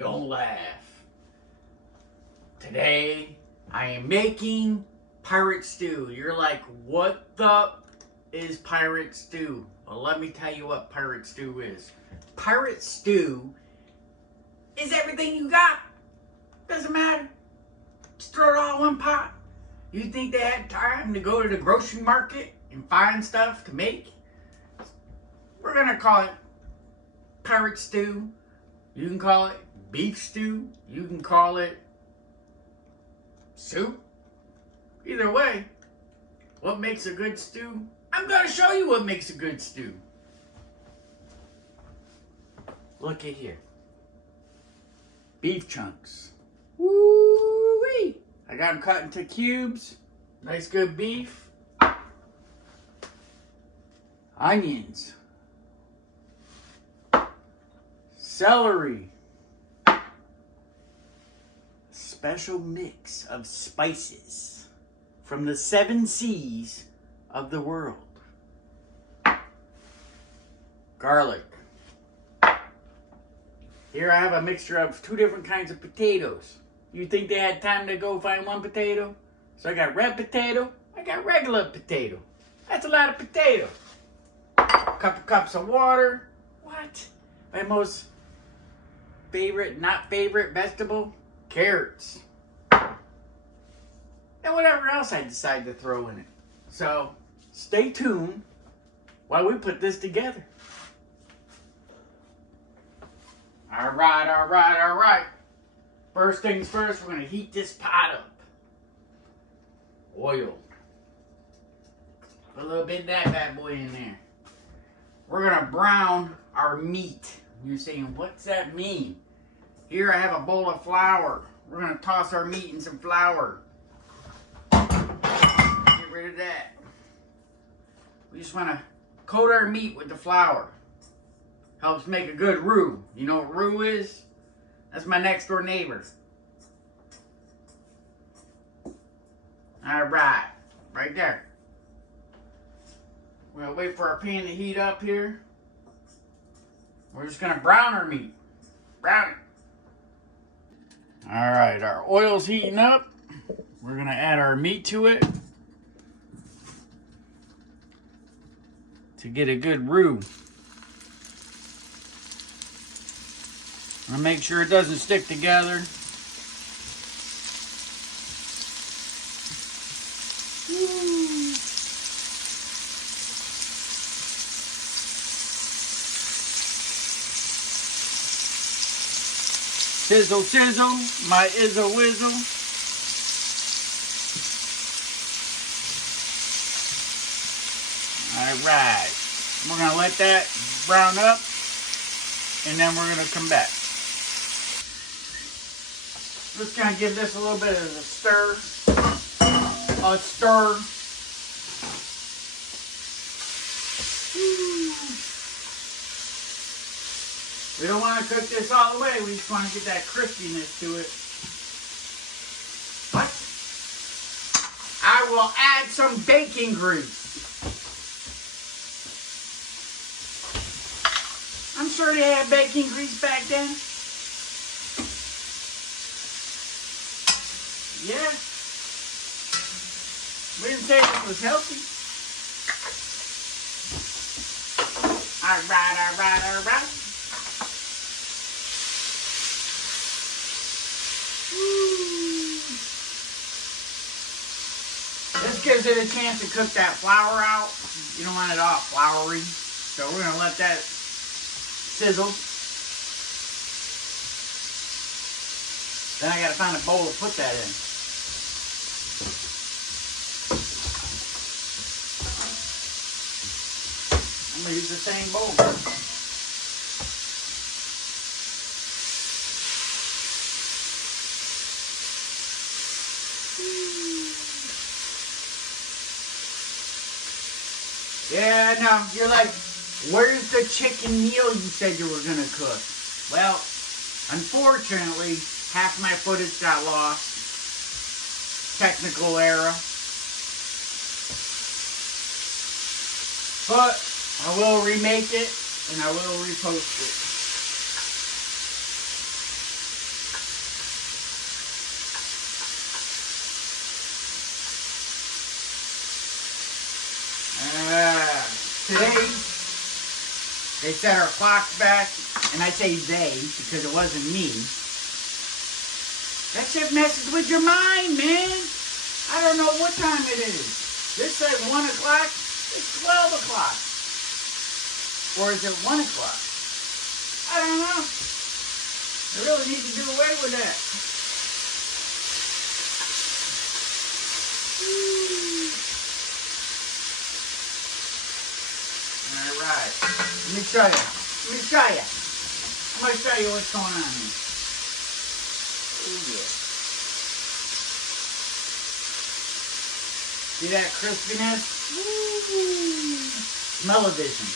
Don't laugh. Today, I am making pirate stew. You're like, what the is pirate stew? Well, let me tell you what pirate stew is. Pirate stew is everything you got. Doesn't matter. Just throw it all in one pot. You think they had time to go to the grocery market and find stuff to make? We're gonna call it pirate stew. You can call it beef stew. You can call it soup. Either way, what makes a good stew? I'm gonna show you what makes a good stew. Look at here. Beef chunks. Woo-wee! I got them cut into cubes. Nice good beef. Onions. Celery. Special mix of spices from the 7 seas of the world. Garlic. Here I have a mixture of 2 different kinds of potatoes. You think they had time to go find one potato? So I got red potato, I got regular potato. That's a lot of potato. Couple cups of water. What? My most favorite, not favorite vegetable? Carrots. And whatever else I decide to throw in it. So, stay tuned while we put this together. Alright. First things first, we're going to heat this pot up. Oil. Put a little bit of that bad boy in there. We're going to brown our meat. You're saying, what's that mean? Here I have a bowl of flour. We're going to toss our meat in some flour. Get rid of that. We just want to coat our meat with the flour. Helps make a good roux. You know what roux is? That's my next door neighbor. Alright. Right there. We're going to wait for our pan to heat up here. We're just going to brown our meat. Brown it. Alright, our oil's heating up. We're going to add our meat to it to get a good roux. And make sure it doesn't stick together. Sizzle, sizzle, my izzle whizzle. Alright. We're going to let that brown up. And then we're going to come back. Just going to give this a little bit of a stir. We don't want to cook this all the way. We just want to get that crispiness to it. What? I will add some bacon grease. I'm sure they had bacon grease back then. Yeah. We didn't say this was healthy. Alright. This gives it a chance to cook that flour out. You don't want it all floury. So we're going to let that sizzle. Then I got to find a bowl to put that in. I'm going to use the same bowl. Yeah, no, you're like, where's the chicken meal you said you were going to cook? Well, unfortunately, half my footage got lost. Technical error. But I will remake it and I will repost it. they set our clocks back, and I say they because it wasn't me. That shit messes with your mind, man. I don't know what time it is. This says 1 o'clock. It's 12 o'clock. Or is it 1 o'clock? I don't know. I really need to do away with that. Alright. Let me show you. I'm going to show you what's going on here. Oh yeah. See that crispiness? Woo! Smell-o-vision.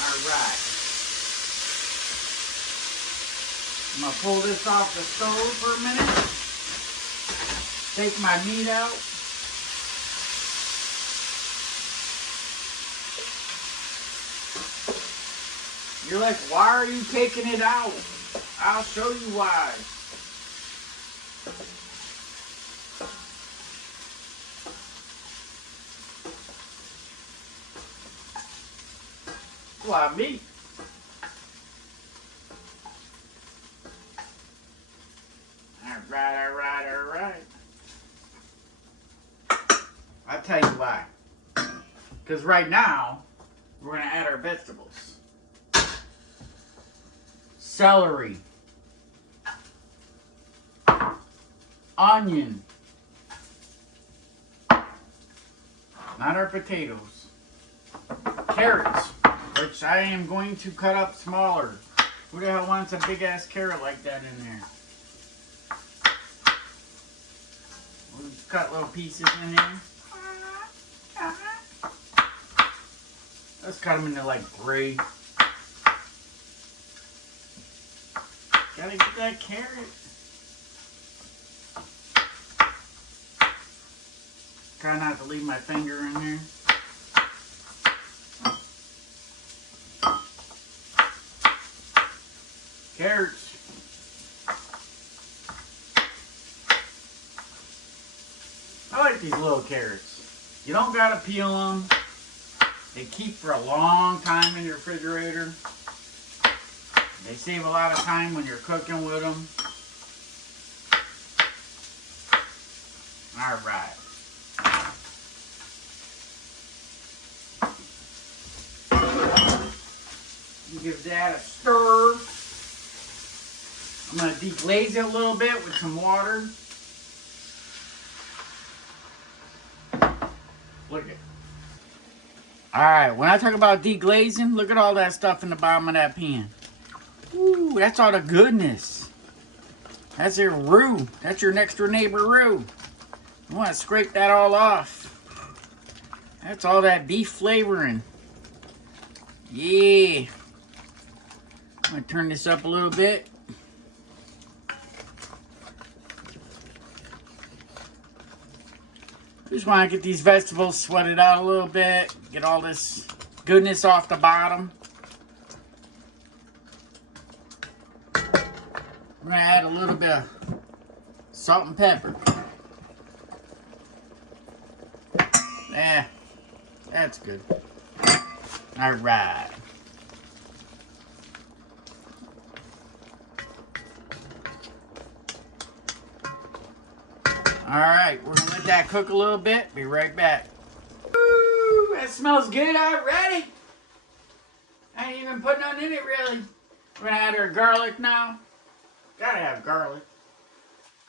Alright. I'm going to pull this off the stove for a minute. Take my meat out. You're like, why are you taking it out? I'll show you why. Why me? Alright. I'll tell you why. Because right now, we're going to add our vegetables. Celery. Onion. Not our potatoes. Carrots, which I am going to cut up smaller. Who the hell wants a big ass carrot like that in there? We'll just cut little pieces in there. Let's cut them into like gray. Gotta get that carrot. Try not to leave my finger in there. Carrots. I like these little carrots. You don't gotta peel them. They keep for a long time in your refrigerator. They save a lot of time when you're cooking with them. Alright. Give that a stir. I'm going to deglaze it a little bit with some water. Look at it. Alright, when I talk about deglazing, look at all that stuff in the bottom of that pan. Ooh, that's all the goodness. That's your roux. That's your next door neighbor roux. You want to scrape that all off. That's all that beef flavoring. Yeah. I'm going to turn this up a little bit. Just want to get these vegetables sweated out a little bit. Get all this goodness off the bottom. We're going to add a little bit of salt and pepper. Yeah, that's good. All right. All right, we're gonna let that cook a little bit. Be right back. Ooh, that smells good already. I ain't even put nothing in it really. We're gonna add our garlic now. Gotta have garlic.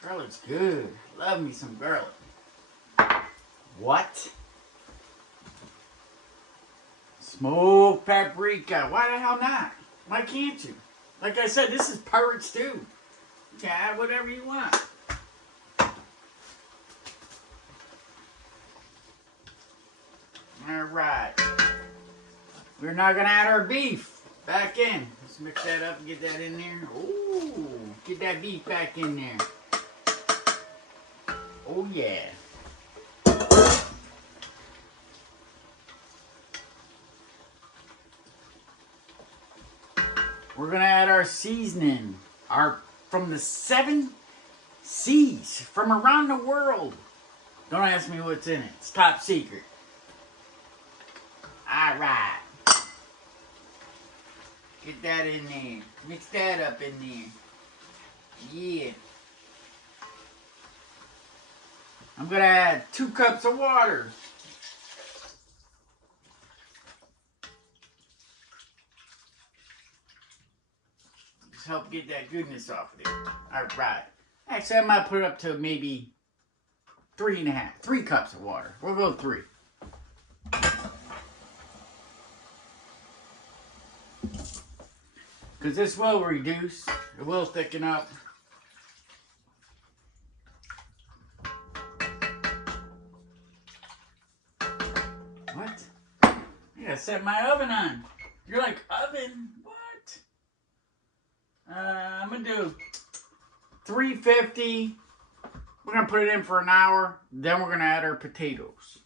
Garlic's good. Love me some garlic. What? Smoked paprika. Why the hell not? Why can't you? Like I said, this is pirate stew. You can add whatever you want. Alright. We're now going to add our beef back in. Let's mix that up and get that in there. Ooh, get that beef back in there. Oh yeah. We're going to add our seasoning. From the 7 seas from around the world. Don't ask me what's in it. It's top secret. Alright. Get that in there. Mix that up in there. Yeah. I'm gonna add 2 cups of water. Just help get that goodness off of there. Alright. Actually, I might put it up to maybe 3.5. 3 cups of water. We'll go 3. Because this will reduce. It will thicken up. What? I gotta set my oven on. You're like, oven? What? I'm gonna do 350. We're gonna put it in for an hour. Then we're gonna add our potatoes.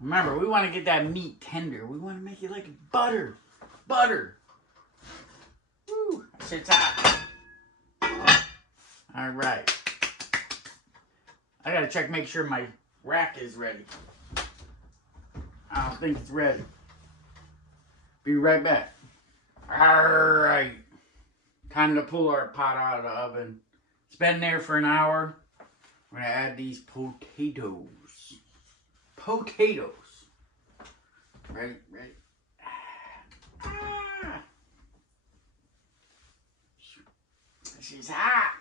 Remember, we want to get that meat tender. We want to make it like butter. Butter. Woo, that shit's hot. Alright. I gotta check, make sure my rack is ready. I don't think it's ready. Be right back. Alright. Time to pull our pot out of the oven. It's been there for an hour. We're gonna add these potatoes. Potatoes. Ready? Ready? Ah. She's hot.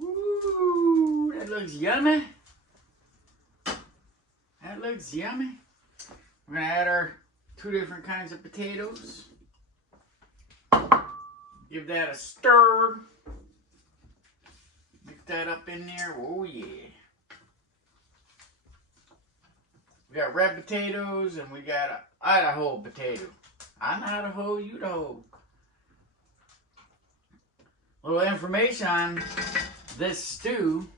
Ooh, that looks yummy. That looks yummy. We're gonna add our 2 different kinds of potatoes. Give that a stir. Mix that up in there. Oh yeah. We got red potatoes and we got an Idaho potato. I'm Idaho, you Idaho. Little information on this stew,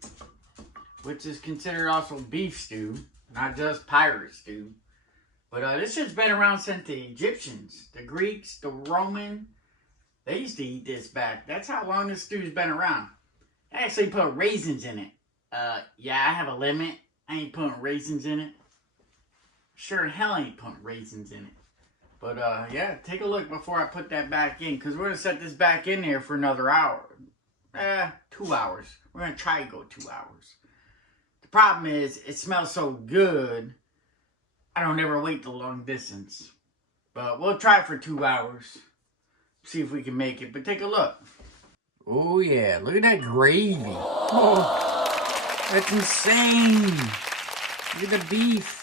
which is considered also beef stew, not just pirate stew. But this shit's been around since the Egyptians, the Greeks, the Roman. They used to eat this back. That's how long this stew's been around. I actually put raisins in it. Yeah, I have a limit. I ain't putting raisins in it. Sure hell ain't putting raisins in it. But yeah, take a look before I put that back in. Because we're going to set this back in there for another hour. 2 hours. We're going to try to go 2 hours. The problem is, it smells so good, I don't ever wait the long distance. But we'll try for 2 hours. See if we can make it. But take a look. Oh yeah, look at that gravy. Oh, that's insane. Look at the beef.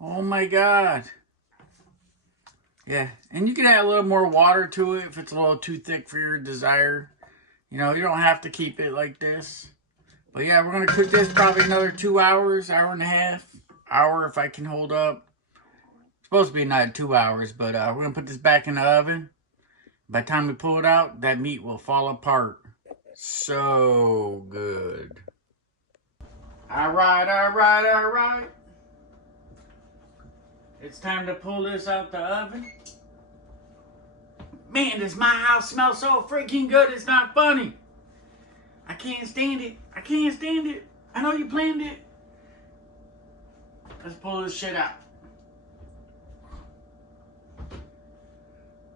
Oh my God. Yeah, and you can add a little more water to it if it's a little too thick for your desire. You know, you don't have to keep it like this. But yeah, we're going to cook this probably another 2 hours, hour and a half. Hour if I can hold up. It's supposed to be another 2 hours, but we're going to put this back in the oven. By the time we pull it out, that meat will fall apart. So good. Alright, alright, alright. It's time to pull this out the oven. Man, does my house smell so freaking good, it's not funny. I can't stand it. I can't stand it. I know you planned it. Let's pull this shit out.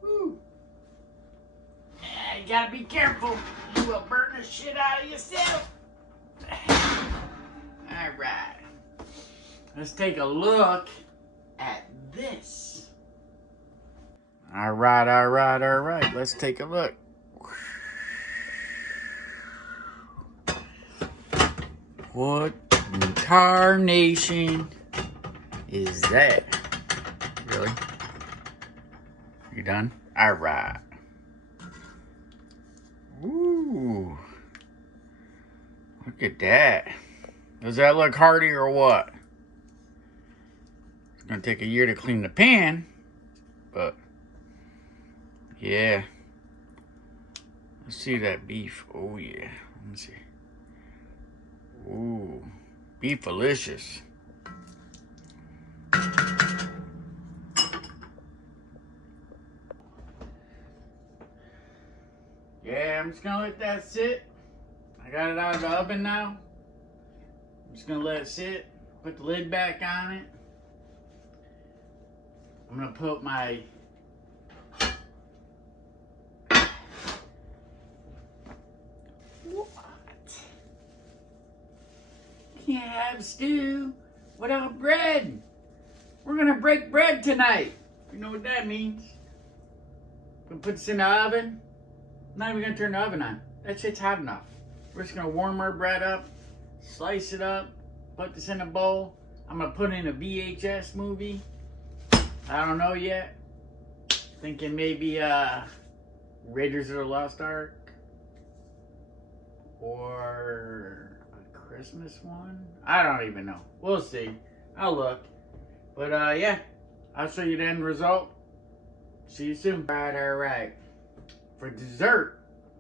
Woo. You gotta be careful. You will burn the shit out of yourself. Alright. Let's take a look at this. Alright, alright, alright. Let's take a look. What in tarnation is that? Really? You done? Alright. Ooh. Look at that. Does that look hearty or what? It's gonna take a year to clean the pan, but yeah. Let's see that beef. Oh yeah. Let me see. Ooh, beef-alicious. I'm just gonna let that sit. I got it out of the oven now. I'm just gonna let it sit. Put the lid back on it. I'm gonna put my Can't have stew without bread. We're gonna break bread tonight. You know what that means. Gonna put this in the oven. Not even gonna turn the oven on. That shit's hot enough. We're just gonna warm our bread up, slice it up, put this in a bowl. I'm gonna put in a VHS movie. I don't know yet. Thinking maybe Raiders of the Lost Ark or a Christmas one. I don't even know. We'll see. I'll look. But yeah, I'll show you the end result. See you soon. Alright. For dessert,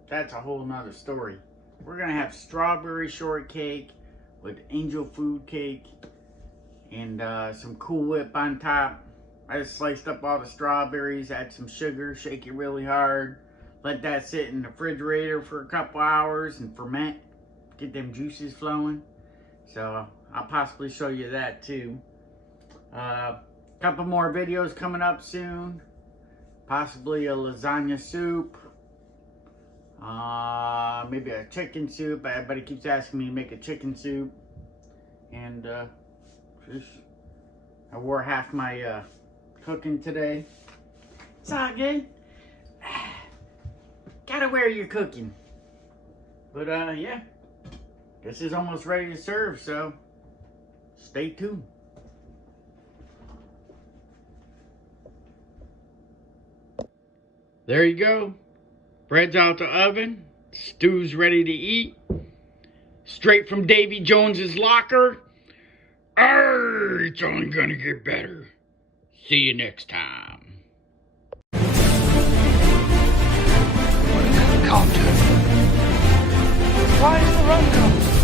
that's a whole nother story. We're gonna have strawberry shortcake with angel food cake and some Cool Whip on top. I just sliced up all the strawberries, add some sugar, shake it really hard, let that sit in the refrigerator for a couple hours and ferment, get them juices flowing. So I'll possibly show you that too. Couple more videos coming up soon. Possibly a lasagna soup. Maybe a chicken soup. Everybody keeps asking me to make a chicken soup. And I wore half my cooking today. It's all good. Gotta wear your cooking. But yeah. This is almost ready to serve, so stay tuned. There you go. Bread's out the oven. Stew's ready to eat. Straight from Davy Jones's locker. Arr, it's only gonna get better. See you next time. Why is the run coming?